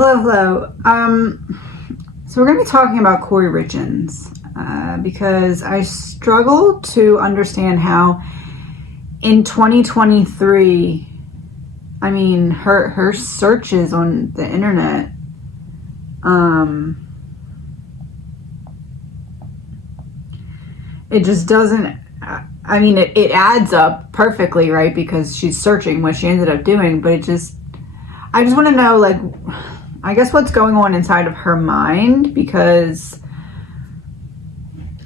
Hello, hello. So we're going to be talking about KOURI RICHINS because I struggle to understand how in 2023, I mean, her searches on the internet, it just doesn't, I mean, it adds up perfectly, right? Because she's searching what she ended up doing, but I just want to know, like, I guess what's going on inside of her mind, because,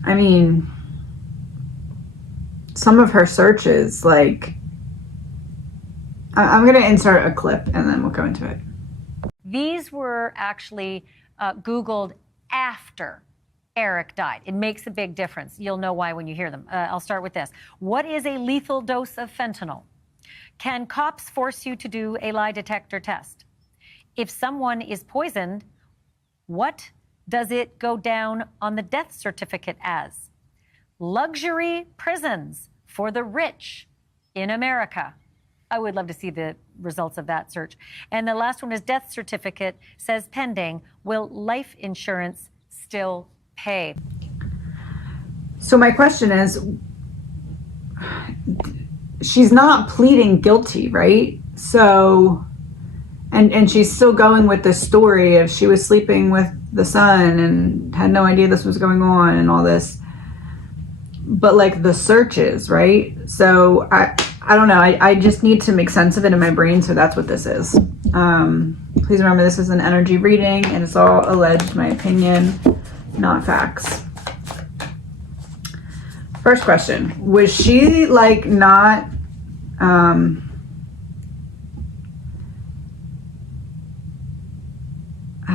I mean, some of her searches, like, I'm going to insert a clip and then we'll go into it. These were actually Googled after Eric died. It makes a big difference. You'll know why when you hear them. I'll start with this. What is a lethal dose of fentanyl? Can cops force you to do a lie detector test? If someone is poisoned, what does it go down on the death certificate as? Luxury prisons for the rich in America. I would love to see the results of that search. And the last one is death certificate says pending. Will life insurance still pay? So my question is, she's not pleading guilty, right? So, and she's still going with this story of she was sleeping with the son and had no idea this was going on and all this. But like the searches, right? So I don't know. I just need to make sense of it in my brain. So that's what this is. Please remember, this is an energy reading and it's all alleged, my opinion, not facts. First question, was she like not,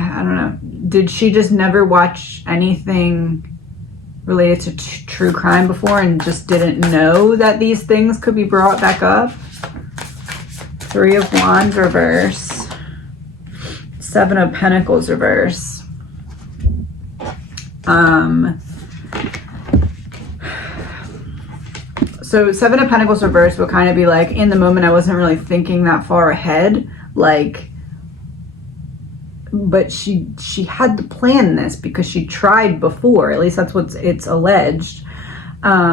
I don't know. Did she just never watch anything related to true crime before and just didn't know that these things could be brought back up? Three of Wands reverse. Seven of Pentacles reverse. So Seven of Pentacles reverse will kind of be like, in the moment I wasn't really thinking that far ahead, like, but she had to plan this because she tried before. At least that's what it's alleged. I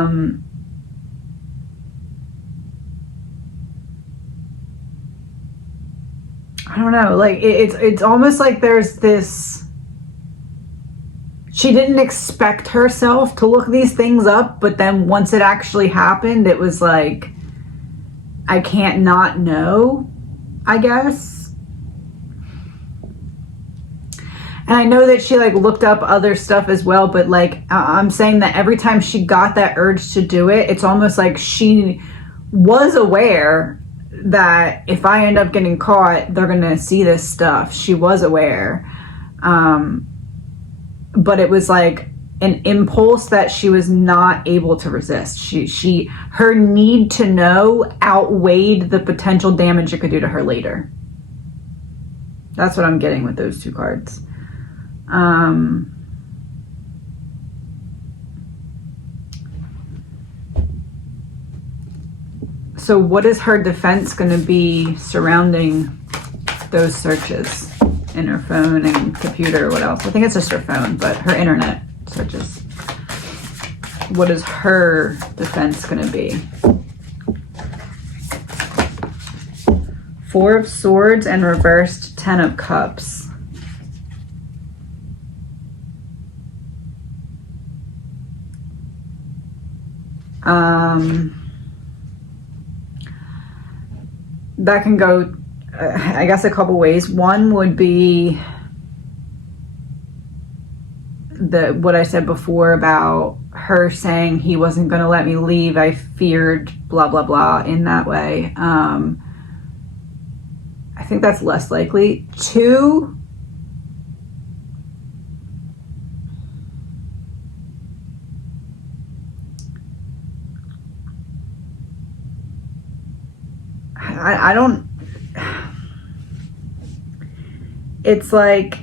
don't know, like it's almost like there's this, she didn't expect herself to look these things up, but then once it actually happened, it was like, I can't not know, I guess. And I know that she like looked up other stuff as well, but like I'm saying that every time she got that urge to do it, it's almost like she was aware that if I end up getting caught, they're gonna see this stuff. She was aware. But it was like an impulse that she was not able to resist. Her need to know outweighed the potential damage it could do to her later. That's what I'm getting with those two cards. So what is her defense going to be surrounding those searches in her phone and computer? What else? I think it's just her phone, but her internet searches. What is her defense going to be? Four of Swords and reversed Ten of Cups. That can go, I guess, a couple ways. One would be what I said before about her saying he wasn't going to let me leave. I feared blah, blah, blah in that way. I think that's less likely. Two, I don't, it's like,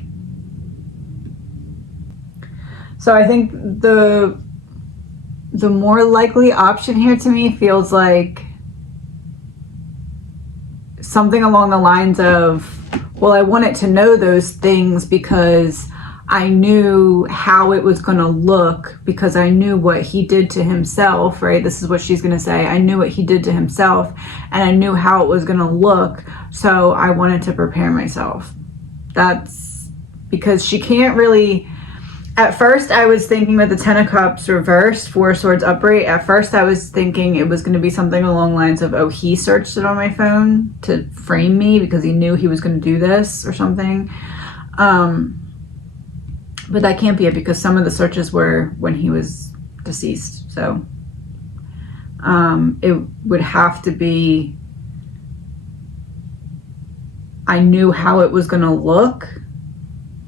so I think the more likely option here to me feels like something along the lines of, Well, I wanted to know those things because I knew how it was going to look, because I knew what he did to himself, right? This is what she's going to say. I knew what he did to himself, and I knew how it was going to look. So I wanted to prepare myself. That's because she can't really... At first, I was thinking with the Ten of Cups reversed, Four of Swords upright. At first, I was thinking it was going to be something along the lines of, oh, he searched it on my phone to frame me because he knew he was going to do this or something. But that can't be it, because some of the searches were when he was deceased. So it would have to be, I knew how it was going to look.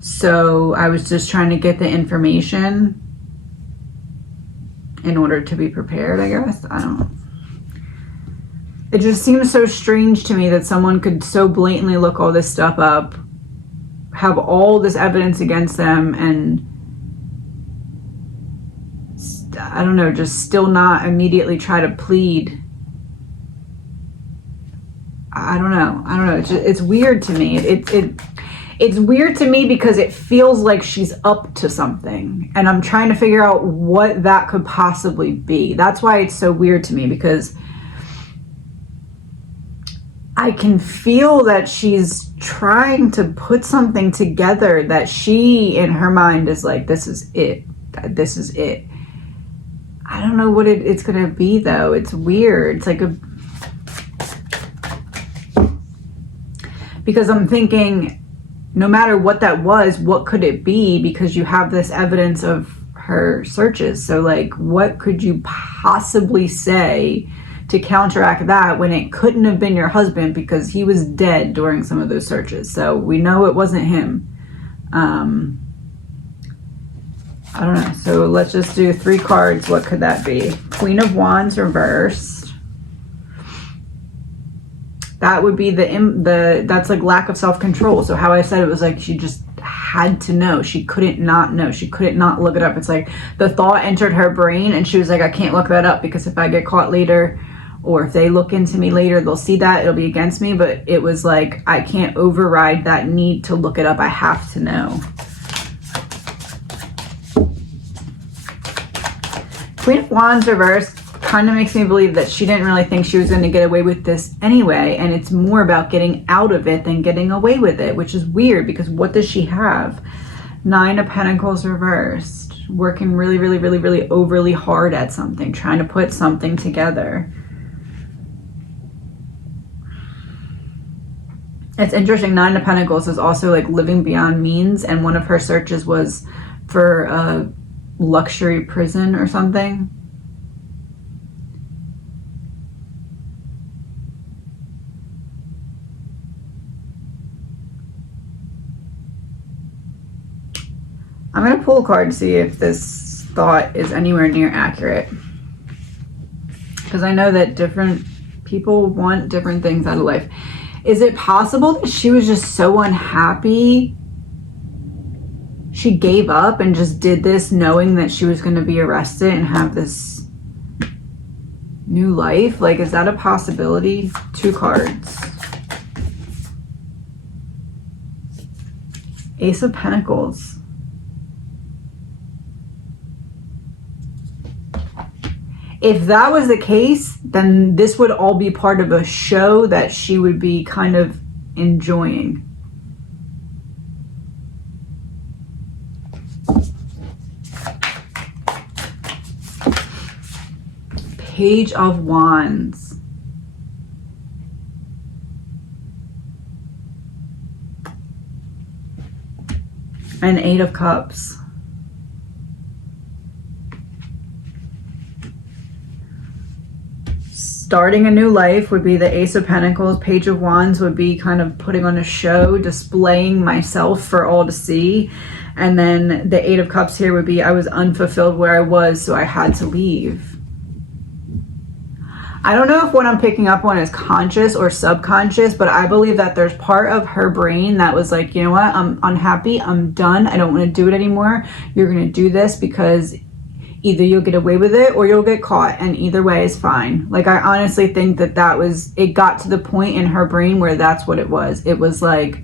So I was just trying to get the information in order to be prepared, I guess. I don't know. It just seems so strange to me that someone could so blatantly look all this stuff up, have all this evidence against them, and I don't know, just still not immediately try to plead. I don't know. It's weird to me. It's weird to me because it feels like she's up to something, and I'm trying to figure out what that could possibly be. That's why it's so weird to me, because I can feel that she's trying to put something together that she, in her mind, is like, this is it. This is it. I don't know what it's going to be, though. It's weird. It's like because I'm thinking, no matter what that was, what could it be? Because you have this evidence of her searches. So, like, what could you possibly say to counteract that when it couldn't have been your husband, because he was dead during some of those searches? So we know it wasn't him. I don't know. So let's just do 3 cards. What could that be? Queen of Wands reversed. That would be that's like lack of self-control. So how I said it was like she just had to know. She couldn't not know. She couldn't not look it up. It's like the thought entered her brain and she was like, I can't look that up, because if I get caught later, or if they look into me later, they'll see that, it'll be against me. But it was like, I can't override that need to look it up. I have to know. Queen of Wands reversed kind of makes me believe that she didn't really think she was going to get away with this anyway, and it's more about getting out of it than getting away with it, which is weird, because what does she have? 9 of Pentacles reversed, working really, really, really, really overly hard at something, trying to put something together. It's interesting, 9 of Pentacles is also like living beyond means, and one of her searches was for a luxury prison or something. I'm going to pull a card to see if this thought is anywhere near accurate, because I know that different people want different things out of life. Is it possible that she was just so unhappy she gave up and just did this knowing that she was going to be arrested and have this new life? Like, is that a possibility? 2 cards. Ace of Pentacles. If that was the case, then this would all be part of a show that she would be kind of enjoying. Page of Wands. And 8 of Cups. Starting a new life would be the Ace of Pentacles. Page of Wands would be kind of putting on a show, displaying myself for all to see. And then the 8 of Cups here would be, I was unfulfilled where I was, so I had to leave. I don't know if what I'm picking up on is conscious or subconscious, but I believe that there's part of her brain that was like, you know what, I'm unhappy, I'm done, I don't want to do it anymore. You're going to do this because either you'll get away with it or you'll get caught, and either way is fine. Like, I honestly think that it got to the point in her brain where that's what it was. It was like,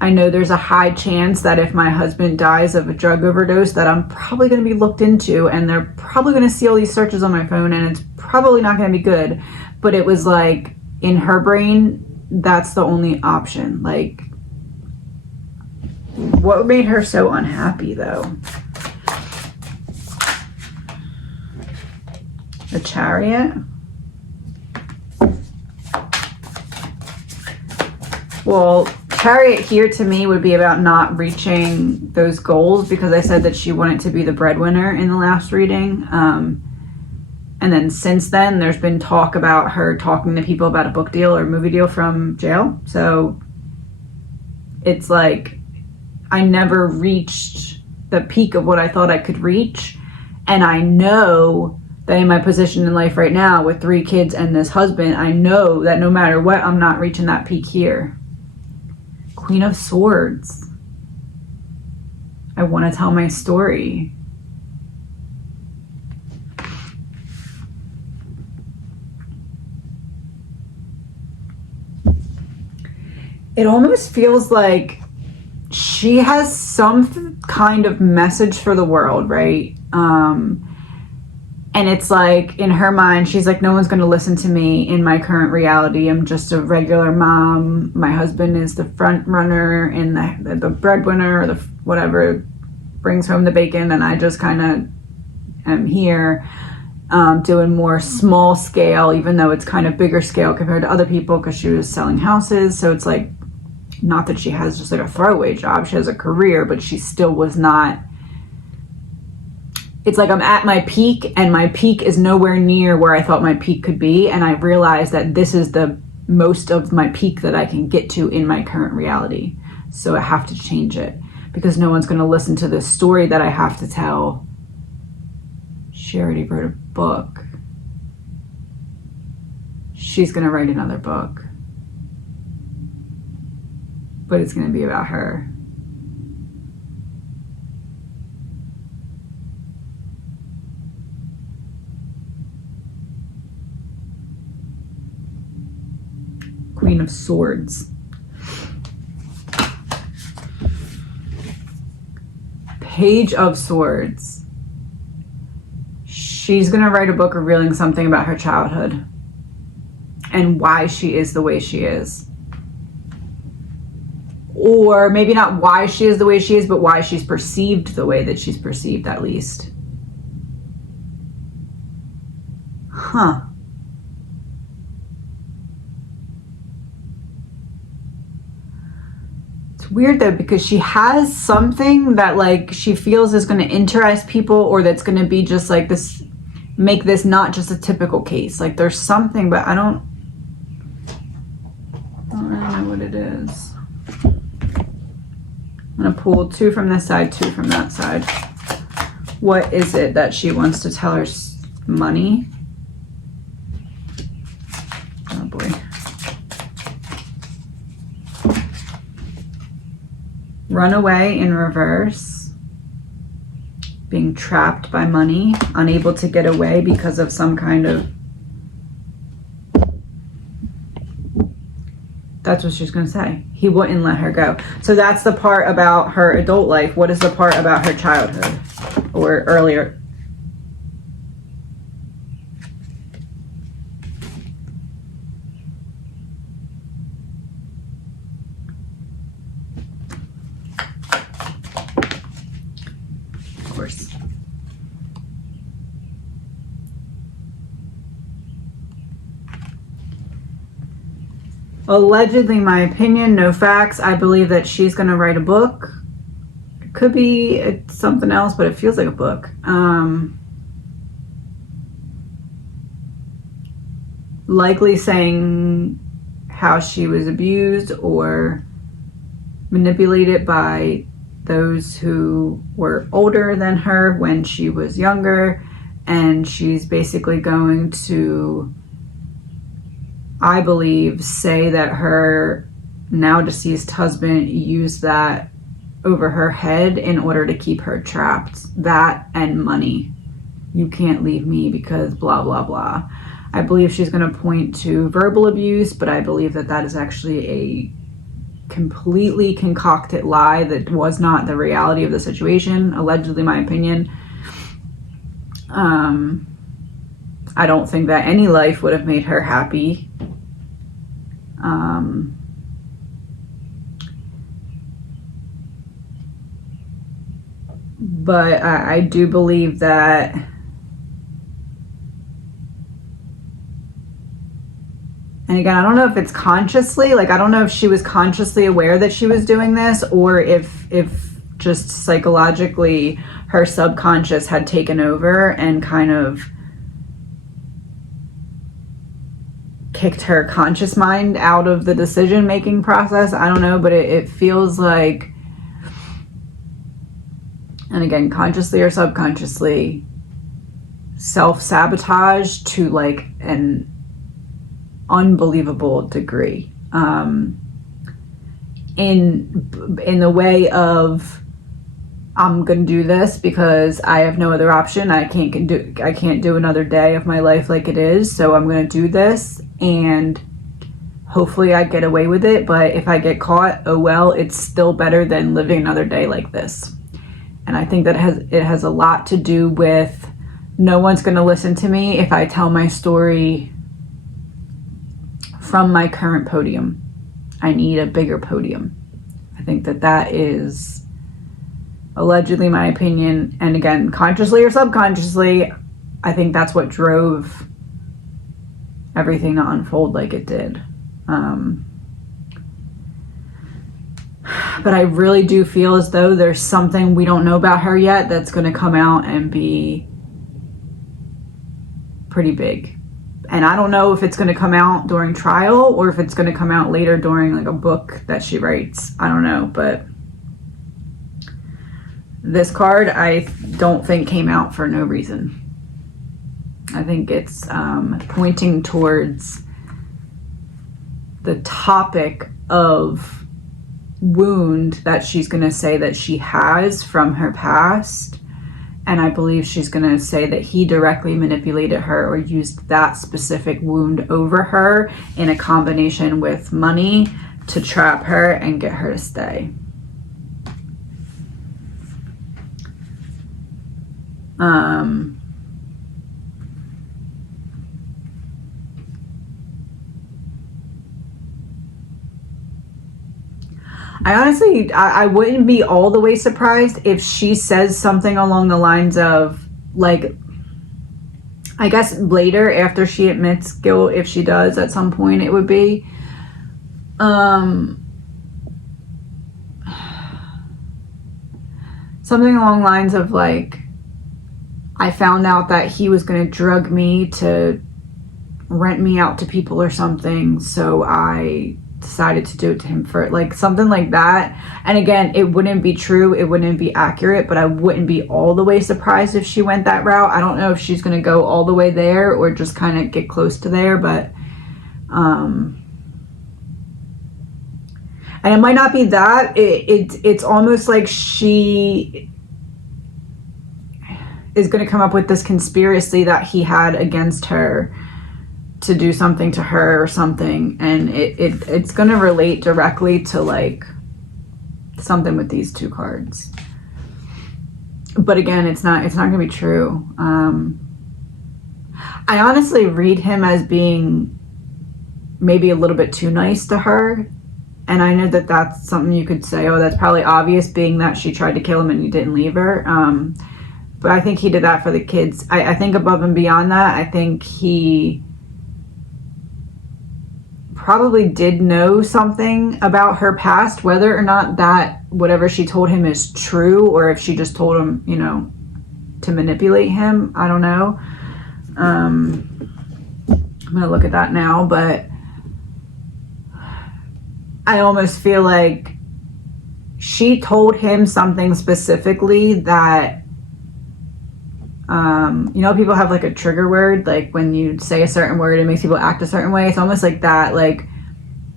I know there's a high chance that if my husband dies of a drug overdose, that I'm probably going to be looked into, and they're probably going to see all these searches on my phone, and it's probably not going to be good. But it was like, in her brain, that's the only option. Like, what made her so unhappy, though? The Chariot? Well, Chariot here to me would be about not reaching those goals, because I said that she wanted to be the breadwinner in the last reading. And then since then, there's been talk about her talking to people about a book deal or movie deal from jail. So it's like, I never reached the peak of what I thought I could reach. And I know that in my position in life right now with 3 kids and this husband, I know that no matter what, I'm not reaching that peak here. Queen of Swords. I want to tell my story. It almost feels like she has some kind of message for the world, right? And it's like, in her mind, she's like, no one's going to listen to me in my current reality. I'm just a regular mom. My husband is the front runner and the breadwinner, or the whatever brings home the bacon, and I just kind of am here doing more small scale, even though it's kind of bigger scale compared to other people, because she was selling houses. So it's like, not that she has just like a throwaway job. She has a career, but she still was not. It's like I'm at my peak, and my peak is nowhere near where I thought my peak could be. And I realized that this is the most of my peak that I can get to in my current reality. So I have to change it, because no one's going to listen to this story that I have to tell. She already wrote a book. She's going to write another book. But it's going to be about her. Queen of Swords. Page of Swords. She's going to write a book revealing something about her childhood and why she is the way she is. Or maybe not why she is the way she is, but why she's perceived the way that she's perceived, at least. Huh. It's weird though, because she has something that like she feels is going to interest people, or that's going to be just like this, make this not just a typical case. Like there's something, but I don't really know what it is. I'm going to pull 2 from this side, 2 from that side. What is it that she wants to tell her? Money? Oh boy. Runaway in reverse. Being trapped by money. Unable to get away because of some kind of... That's what she's going to say. He wouldn't let her go. So that's the part about her adult life. What is the part about her childhood or earlier? Of course. Allegedly, my opinion, no facts. I believe that she's going to write a book. It could be something else, but it feels like a book. Likely saying how she was abused or manipulated by those who were older than her when she was younger. And she's basically going to, I believe, say that her now deceased husband used that over her head in order to keep her trapped. That and money. You can't leave me because blah, blah, blah. I believe she's going to point to verbal abuse, but I believe that that is actually completely concocted lie that was not the reality of the situation, allegedly, my opinion. I don't think that any life would have made her happy. But I do believe that and again, I don't know if it's consciously, like, I don't know if she was consciously aware that she was doing this, or if just psychologically her subconscious had taken over and kind of kicked her conscious mind out of the decision-making process. I don't know, but it feels like, and again, consciously or subconsciously, self-sabotage to like an unbelievable degree, in the way of, I'm gonna do this because I have no other option. I can't do another day of my life like it is, so I'm gonna do this, and hopefully I get away with it. But if I get caught, oh well, it's still better than living another day like this. And I think that it has a lot to do with, no one's gonna listen to me if I tell my story from my current podium. I need a bigger podium. I think that is allegedly my opinion. And again, consciously or subconsciously, I think that's what drove everything to unfold like it did. But I really do feel as though there's something we don't know about her yet that's going to come out and be pretty big. And I don't know if it's going to come out during trial or if it's going to come out later during like a book that she writes. I don't know, but this card I don't think came out for no reason. I think it's pointing towards the topic of wound that she's going to say that she has from her past. And I believe she's going to say that he directly manipulated her or used that specific wound over her in a combination with money to trap her and get her to stay. I honestly, I wouldn't be all the way surprised if she says something along the lines of, like, I guess later after she admits guilt, if she does at some point, it would be, something along the lines of like, I found out that he was going to drug me to rent me out to people or something, so I decided to do it to him for, like, something like that. And again, it wouldn't be true, it wouldn't be accurate, but I wouldn't be all the way surprised if she went that route. I don't know if she's going to go all the way there or just kind of get close to there, but and it might not be that. It's almost like she is going to come up with this conspiracy that he had against her to do something to her or something, and it's going to relate directly to like something with these two cards. But again, it's not going to be true. I honestly read him as being maybe a little bit too nice to her, and I know that that's something you could say, oh, that's probably obvious, being that she tried to kill him and he didn't leave her. But I think he did that for the kids. I think above and beyond that, I think he probably did know something about her past, whether or not that whatever she told him is true, or if she just told him, you know, to manipulate him. I don't know. I'm gonna look at that now, but I almost feel like she told him something specifically that, you know, people have like a trigger word, like when you say a certain word, it makes people act a certain way. It's almost like that. Like,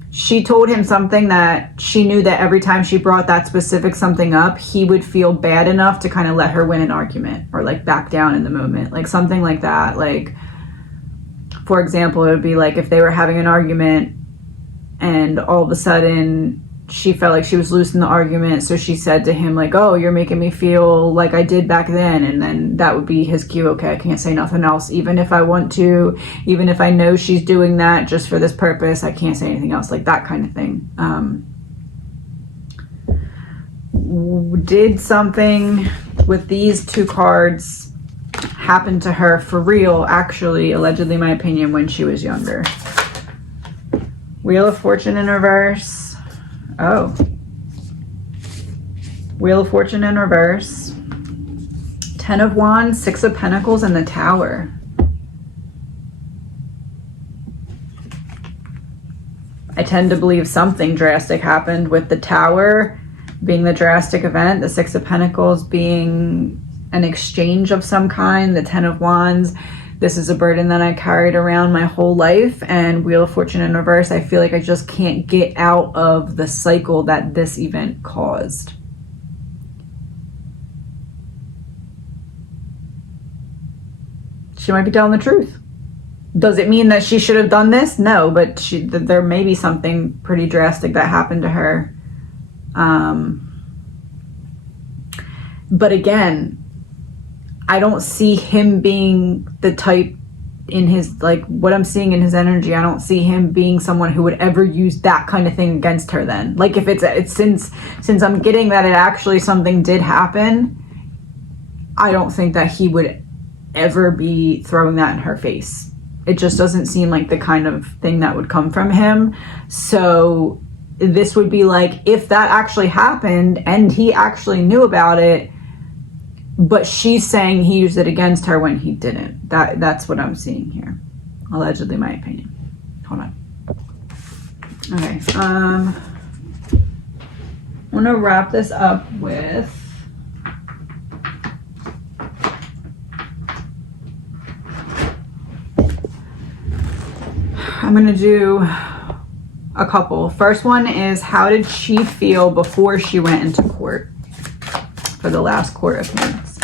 she told him something that she knew that every time she brought that specific something up, he would feel bad enough to kind of let her win an argument or like back down in the moment, like something like that. Like, for example, it would be like if they were having an argument and all of a sudden she felt like she was losing the argument, so she said to him like, oh, you're making me feel like I did back then, and then that would be his cue. Okay, I can't say nothing else, even if I want to, even if I know she's doing that just for this purpose, I can't say anything else, like that kind of thing. Did something with these two cards happen to her for real, actually, allegedly, my opinion, when she was younger? Wheel of Fortune in reverse. Oh. Wheel of Fortune in reverse. 10 of Wands, 6 of Pentacles, and the Tower. I tend to believe something drastic happened with the Tower being the drastic event, the 6 of Pentacles being an exchange of some kind, the 10 of Wands. This is a burden that I carried around my whole life, and Wheel of Fortune in reverse, I feel like I just can't get out of the cycle that this event caused. She might be telling the truth. Does it mean that she should have done this? No, but there may be something pretty drastic that happened to her. But again, I don't see him being the type in his, like, what I'm seeing in his energy, I don't see him being someone who would ever use that kind of thing against her then. Like, if it's since I'm getting that it actually something did happen, I don't think that he would ever be throwing that in her face. It just doesn't seem like the kind of thing that would come from him. So this would be like, if that actually happened and he actually knew about it, but she's saying he used it against her when he didn't. That's what I'm seeing here. Allegedly, my opinion. Hold on. Okay. I'm gonna wrap this up with I'm gonna do a couple. First one is, how did she feel before she went into court for the last Court of Kings?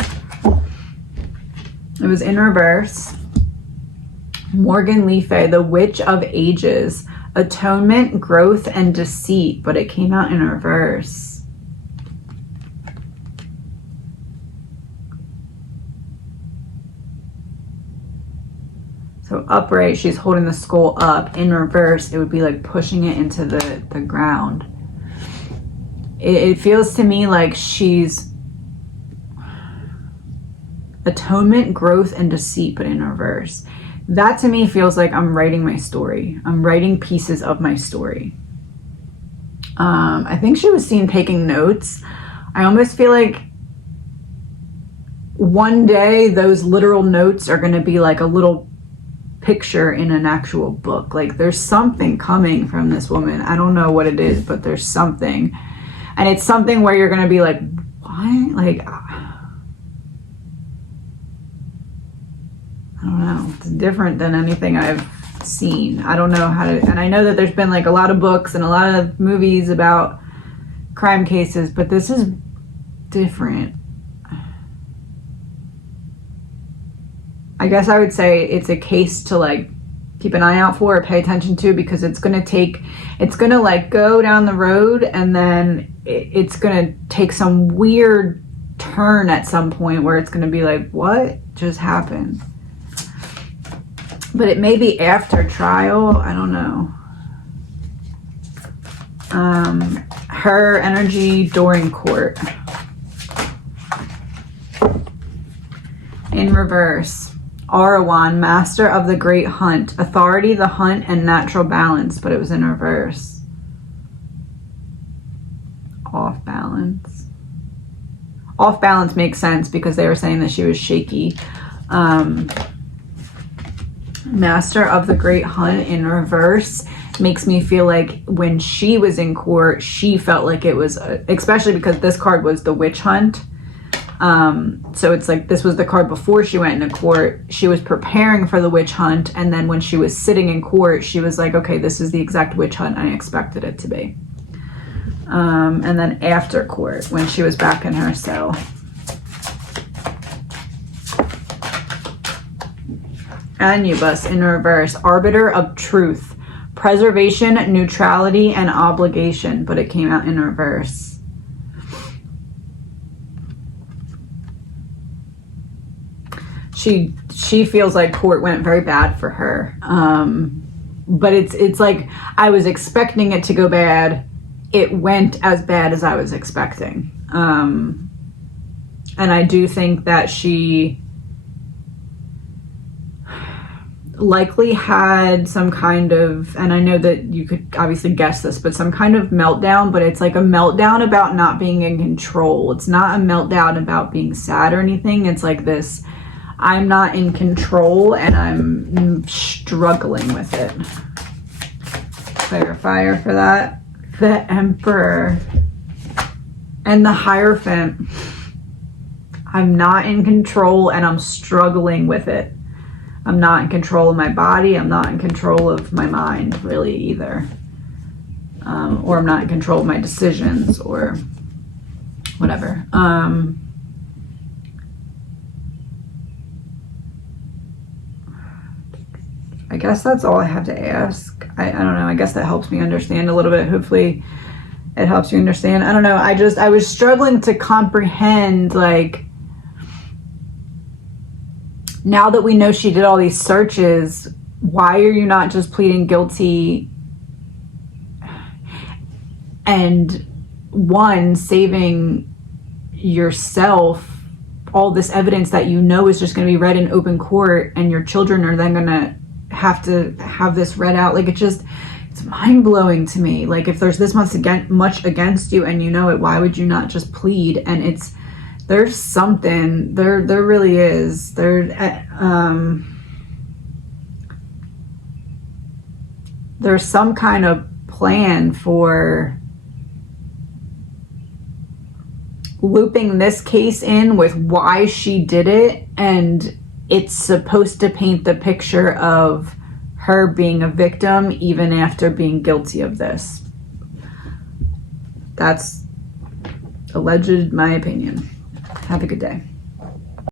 It was in reverse. Morgan Le Fay, the Witch of Ages, atonement, growth, and deceit, but it came out in reverse. So upright, she's holding the skull up. In reverse, it would be like pushing it into the ground. It feels to me like she's atonement, growth, and deceit, but in reverse. That to me feels like I'm writing my story. I'm writing pieces of my story. I think she was seen taking notes. I almost feel like one day those literal notes are going to be like a little picture in an actual book. Like, there's something coming from this woman. I don't know what it is, but there's something. And it's something where you're going to be like, what? Like, I don't know. It's different than anything I've seen. I don't know how to, and I know that there's been like a lot of books and a lot of movies about crime cases, but this is different. I guess I would say it's a case to like keep an eye out for or pay attention to, because it's going to like go down the road, and then it's going to take some weird turn at some point where it's going to be like, what just happened? But it may be after trial. I don't know. Her energy during court. In reverse. Arawan, master of the great hunt. Authority, the hunt, and natural balance. But it was in reverse. Off balance. Off balance makes sense because they were saying that she was shaky. Master of the great hunt in reverse makes me feel like when she was in court, she felt like it was, especially because this card was the witch hunt. So it's like this was the card before she went into court. She was preparing for the witch hunt, and then when she was sitting in court, she was like, okay, this is the exact witch hunt I expected it to be. And then after court, when she was back in her cell. Anubis in reverse. Arbiter of truth. preservation, neutrality, and obligation, but it came out in reverse. She feels like court went very bad for her. But it's like, I was expecting it to go bad. It went as bad as I was expecting. And I do think that she likely had some kind of, and I know that you could obviously guess this, but some kind of meltdown, but it's like a meltdown about not being in control. It's not a meltdown about being sad or anything. It's like this, I'm not in control and I'm struggling with it. Clarifier for that. The Emperor and the Hierophant. I'm not in control and I'm struggling with it. I'm not in control of my body. I'm not in control of my mind, really, either. Or I'm not in control of my decisions or whatever. I guess that's all I have to ask. I don't know. I guess that helps me understand a little bit. Hopefully it helps you understand. I don't know. I was struggling to comprehend, like, now that we know she did all these searches, why are you not just pleading guilty and, one, saving yourself all this evidence that you know is just going to be read in open court, and your children are then going to have this read out? Like, it's mind-blowing to me. Like, if there's this much against you and you know it, why would you not just plead? And there's something there really is. There's some kind of plan for looping this case in with why she did it, and it's supposed to paint the picture of her being a victim even after being guilty of this. That's alleged, my opinion. Have a good day.